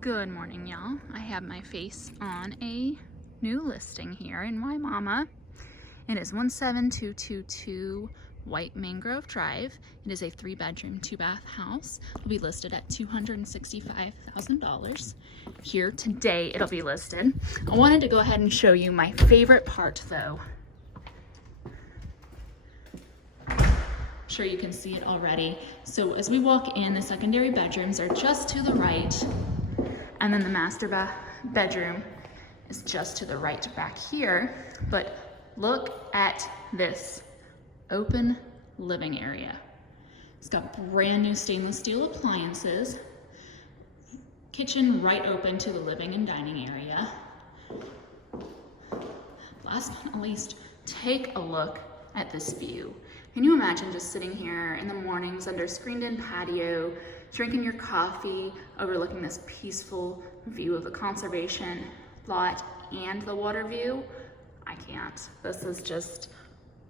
Good morning, y'all. I have my face on a new listing here in Wimauma. It is 17222 White Mangrove Drive. It is a 3-bedroom, 2-bath house. It'll be listed at $265,000. Here today, it'll be listed. I wanted to go ahead and show you my favorite part though. Sure you can see it already. So as we walk in, the secondary bedrooms are just to the right, and then the master bedroom is just to the right back here. But look at this open living area. It's got brand new stainless steel appliances, kitchen right open to the living and dining area. Last but not least, take a look at this view. Can you imagine just sitting here in the mornings under a screened-in patio, drinking your coffee, overlooking this peaceful view of the conservation lot and the water view? I can't. This is just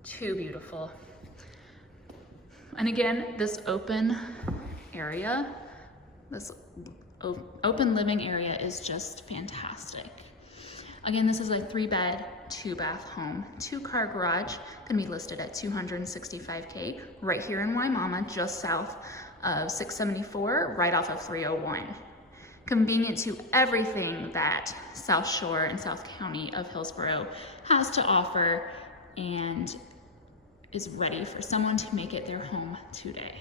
too beautiful. And again, this open area, this open living area is just fantastic. Again, this is a 3-bed, 2-bath home, 2-car garage, gonna be listed at $265K right here in Wimauma, just south of 674, right off of 301. Convenient to everything that South Shore and South County of Hillsborough has to offer, and is ready for someone to make it their home today.